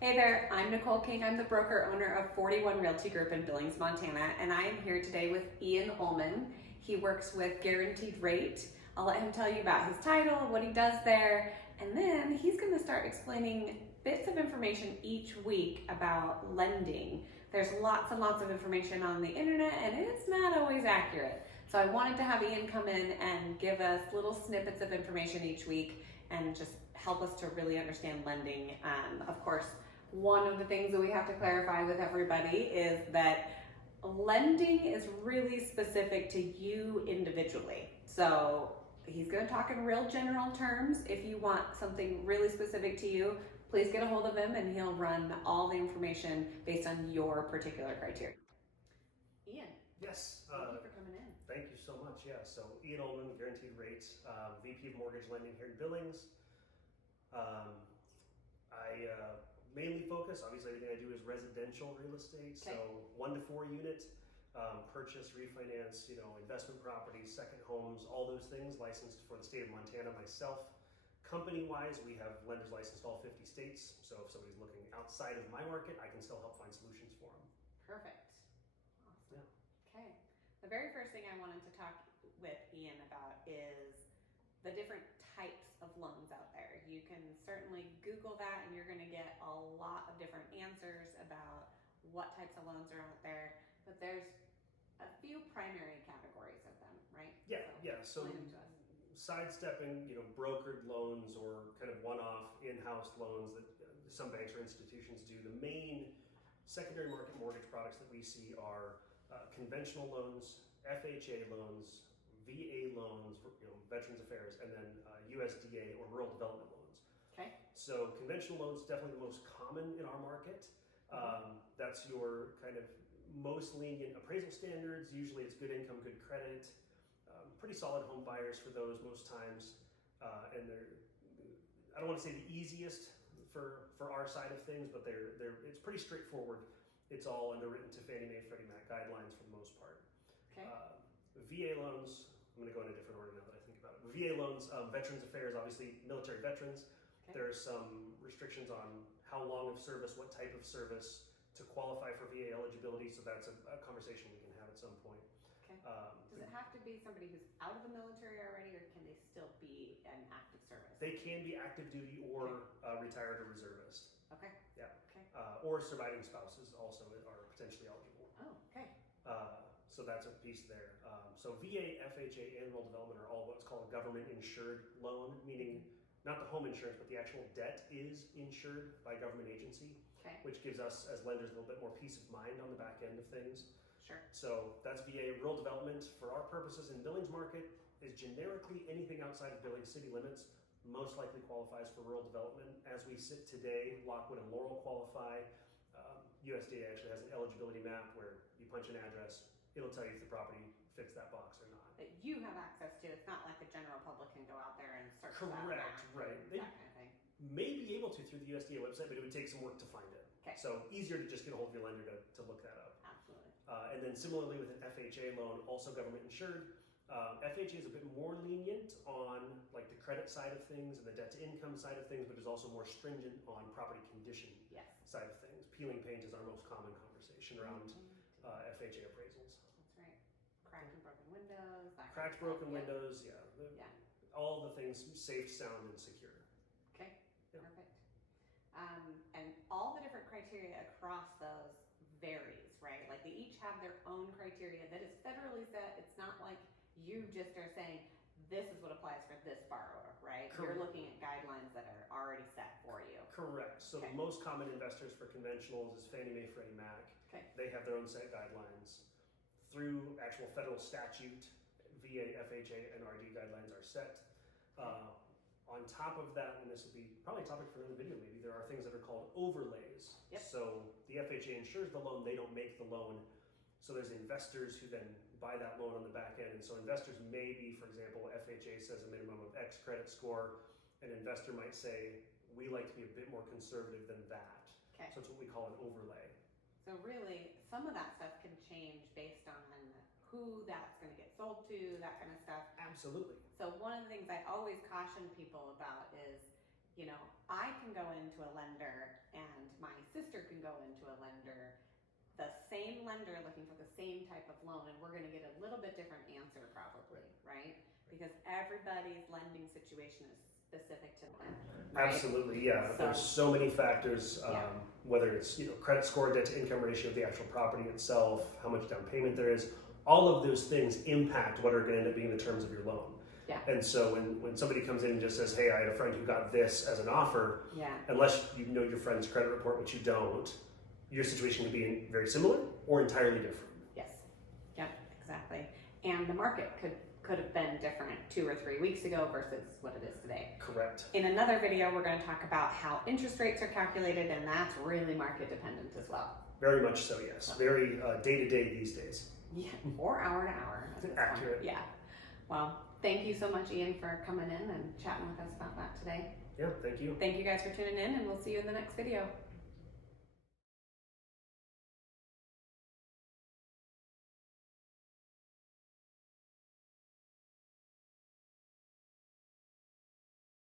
Hey there, I'm Nicole King. I'm the broker owner of 41 Realty Group in Billings, Montana, and I am here today with Ian Ullman. He works with Guaranteed Rate. I'll let him tell you about his title, what he does there, and then he's going to start explaining bits of information each week about lending. There's lots and lots of information on the internet, and it's not always accurate. So I wanted to have Ian come in and give us little snippets of information each week and just help us to really understand lending. Of course, one of the things that we have to clarify with everybody is that lending is really specific to you individually. So he's going to talk in real general terms. If you want something really specific to you, please get a hold of him and he'll run all the information based on your particular criteria. Ian. Yes. Thank you for coming in. Thank you so much. Yeah. So Ian Ullman, Guaranteed Rate, VP of Mortgage Lending here in Billings. I mainly focus, obviously everything I do is residential real estate. Okay. So 1 to 4 unit, purchase, refinance, investment properties, second homes, all those things, licensed for the state of Montana myself. Company-wise, we have lenders licensed all 50 states. So if somebody's looking outside of my market, I can still help find solutions for them. Perfect. Awesome. Yeah. Okay. The very first thing I wanted to talk with Ian about is the different types of loans out there. You can certainly Google that and you're going to get a lot of different answers about what types of loans are out there, but there's a few primary categories of them, right? Yeah. So explain them to us. Sidestepping, brokered loans or kind of one-off in-house loans that some banks or institutions do. The main secondary market mortgage products that we see are conventional loans, FHA loans, VA loans, Veterans Affairs, and then USDA or rural development loans. Okay. So conventional loans definitely the most common in our market. That's your kind of most lenient appraisal standards. Usually it's good income, good credit, pretty solid home buyers for those most times, and they're, I don't want to say the easiest for our side of things, but it's pretty straightforward. It's all underwritten to Fannie Mae, Freddie Mac guidelines for the most part. Okay. VA loans, I'm going to go in a different order now that I think about it. VA loans, Veterans Affairs, obviously military veterans. Okay. There are some restrictions on how long of service, what type of service to qualify for VA eligibility, so that's a conversation we can have at some point. Okay. Does it have to be somebody who's out of the military already, or can they still be an active service? They can be active duty or retired or reservist. Okay. Yeah. Okay. Or surviving spouses also are potentially eligible. Oh, okay. So that's a piece there. So VA, FHA, and rural development are all what's called a government insured loan, meaning not the home insurance, but the actual debt is insured by a government agency, Okay. which gives us as lenders a little bit more peace of mind on the back end of things. Sure. So that's VA. Rural development, for our purposes in Billings market, is generically anything outside of Billings city limits most likely qualifies for rural development. As we sit today, Lockwood and Laurel qualify. USDA actually has an eligibility map where you punch an address, it'll tell you if the property fits that box or not. That you have access to. It's not like the general public can go out there and search that Correct, map, right. that kind of thing. May be able to through the USDA website, but it would take some work to find it. Okay. So easier to just get a hold of your lender to look that up. Absolutely. And then similarly with an FHA loan, also government insured. FHA is a bit more lenient on like the credit side of things and the debt to income side of things, but is also more stringent on property condition Yes. side of things. Peeling paint is our most common conversation around FHA appraisals. That's right. Cracked and broken windows. That Cracked, kind of broken stuff. windows, Yeah. all the things safe, sound, and secure. Okay. Yeah. Perfect. And all the different criteria across those varies, right? Like they each have their own criteria that is federally set. It's not like you just are saying this is what applies for this borrower, right? Correct. You're looking at guidelines that are already set for you. Correct. So Okay. the most common investors for conventionals is Fannie Mae, Freddie Mac. Okay. They have their own set guidelines. Through actual federal statute, VA, FHA, and RD guidelines are set. On top of that, and this will be probably a topic for another video maybe, there are things that are called overlays. Yep. So the FHA insures the loan, they don't make the loan. So there's investors who then buy that loan on the back end. And so investors may be, for example, FHA says a minimum of X credit score. An investor might say, we like to be a bit more conservative than that. Okay. So it's what we call an overlay. So really, some of that stuff can change based on who that's going to get sold to, that kind of stuff. Absolutely. So one of the things I always caution people about is, I can go into a lender and my same lender looking for the same type of loan, and we're gonna get a little bit different answer probably, right? Because everybody's lending situation is specific to them, right? Absolutely, yeah. There's so many factors, whether it's credit score, debt to income ratio of the actual property itself, how much down payment there is. All of those things impact what are going to end up being the terms of your loan. Yeah. And so when somebody comes in and just says, "Hey, I had a friend who got this as an offer," unless you know your friend's credit report, which you don't, your situation could be very similar or entirely different. Yes. Yep. Exactly. And the market could have been different 2 or 3 weeks ago versus what it is today. Correct. In another video, we're going to talk about how interest rates are calculated, and that's really market dependent as well. Very much so, yes. Very day to day these days. Yeah, or hour to hour. Accurate. Yeah. Well, thank you so much, Ian, for coming in and chatting with us about that today. Yeah, thank you. Thank you guys for tuning in, and we'll see you in the next video.